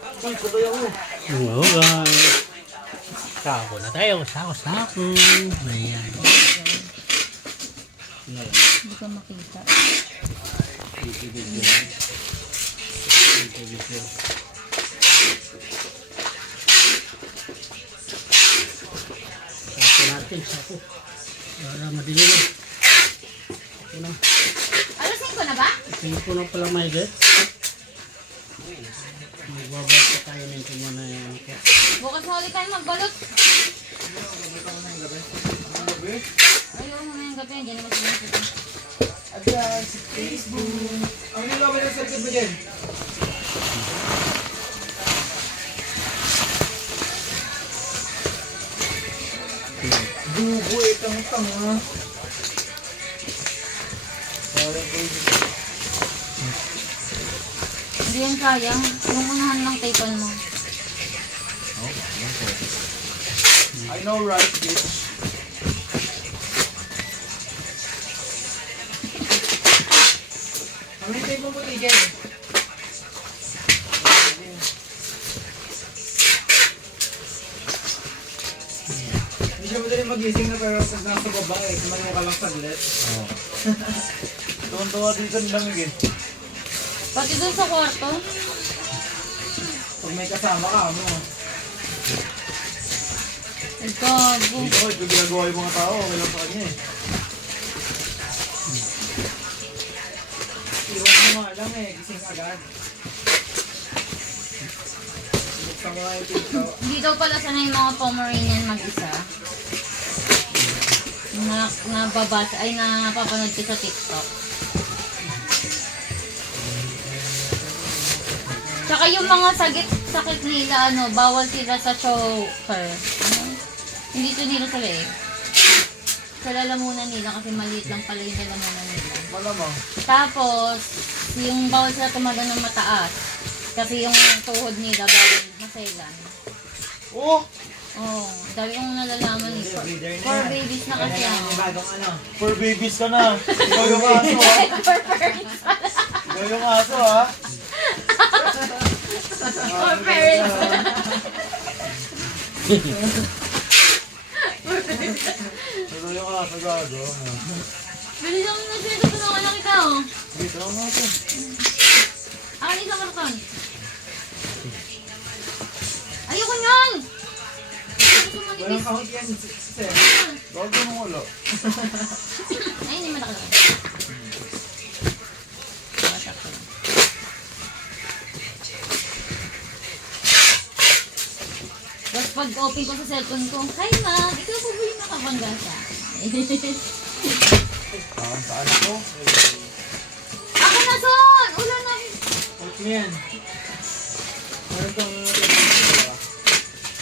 Oo, guys. Sako na tayo. Sako. Ayan. Hindi ko makita. Sako natin. Sako. Para madilim. Sako na. Alasin ko na ba? Sako na pala may get. Magbabasa tayo nito muna yan. Bukas na ulit tayo magbalot. Ayaw mo na yung gabi. Diyan naman sila. Ayan, si Facebook. Ang nilaban ng circuit mo dyan? Dugo itang tanga. Hindi yan sayang. Yung unahan ng table mo. I know right, bitch. Ang hintay mo puti dyan. Hindi siya madali magising na pero pag nasa baba eh, kumain mo ka lang saglit. Oo. Tuwan-tuwa dito ang lamig eh. Pati dun sa kwarto. Pag may kasama ka, ano? Ay, gago. Dito, ito ginagawa yung mga tao, okay lang sa kanya eh. Iwan mo nga lang eh, gising agad. Buksan mo nga yung pinto. Hindi daw pala sana yung mga Pomeranian mag-isa. Nababasa, ay napapanood ko sa TikTok. Tsaka yung mga sakit nila, bawal sila sa choker. Hindi ito nila sa leeg. Sa lalamunan nila kasi maliit lang pala yung lalamunan nila. Malamang. Tapos, yung bawal sila tumaga ng mataas. Kasi yung tuhod nila bawal maselan. Oh! Oh, dami kong nalalaman eh. For babies na kasi ako. Bagong ano? For babies ka na. Ikaw yung aso ha. For parents pala. Ikaw yung aso ha. For parents. Ikaw yung aso gago. Bilis ako na siya. Gusto nung anak kita oh. Dito lang natin. Akin isang karton. Ayoko nyan! Gusto mo Walang nipis. count yan, sir. Gago nung wala. Ay, hindi man nakalala. Tapos pag open ko sa cellphone ko, hi ma'am, ikaw po ba yung nakabangga sa Saan ako? Ako na son! Ulan na! Out mo yan. Meron kang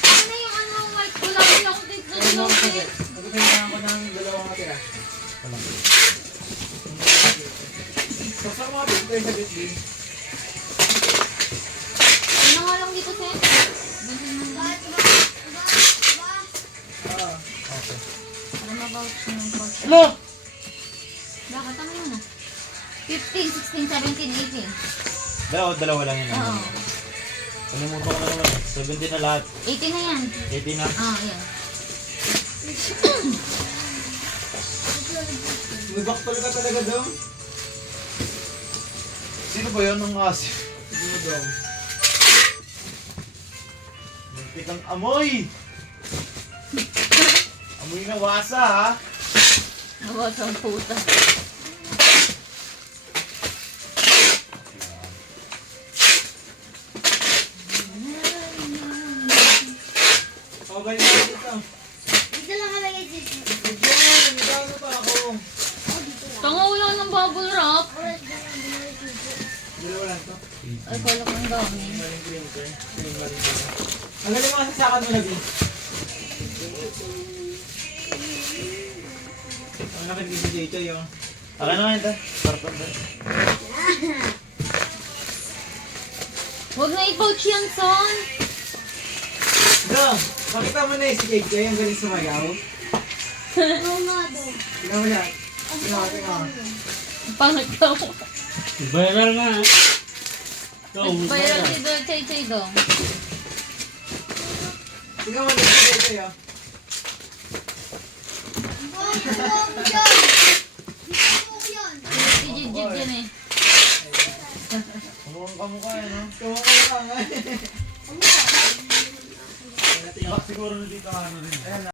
Ako na yung ano, mic ko lang yung ako dito sa loob eh. nagkakailangan ko ng dalawang matira. Saksak mo nga tayo sa bitbin. Ano nga lang dito sir? Okay. Para ma-vouch ng course. Hello! Bakit? Tama yun ah. 15, 16, 17, 18. Dalawa lang yun. Oo. Kalimutan ko na naman. 17 na lahat. 18 na yan. 18 na. Yan. May baktol ka talaga daw. Sino ba yun ng aso? Sino daw? Muntik ang amoy! Amoy na wasa ha? Nawas ang puta. Okay na dito. Dito lang kalagay dito. Diyan, nagano pa ako. Tanga wala ng bubble wrap. Dalawa lang to. Ay, kala ko ang dami. Maling printer. Ang galing mga sasakan mo na din. Ang nakikita dito yung... Akin na nga ito. Karton ba? Huwag na i-pouch yan, son. No! Makita mo na yung si KJ, ang galing sumayaw. Oo nga daw. Tingnan mo yan. Tingnan mo. Pangit daw. Viral nga. Viral si Dol Chay Chay dong. Tingnan mo dito sa'yo. Wow, wow, yan. Wow, yan. Ijijid yan eh. Mukhang kamukha yan, no? Kamukha nga. Ano ba? Siguro na dito ano rin. Ayan,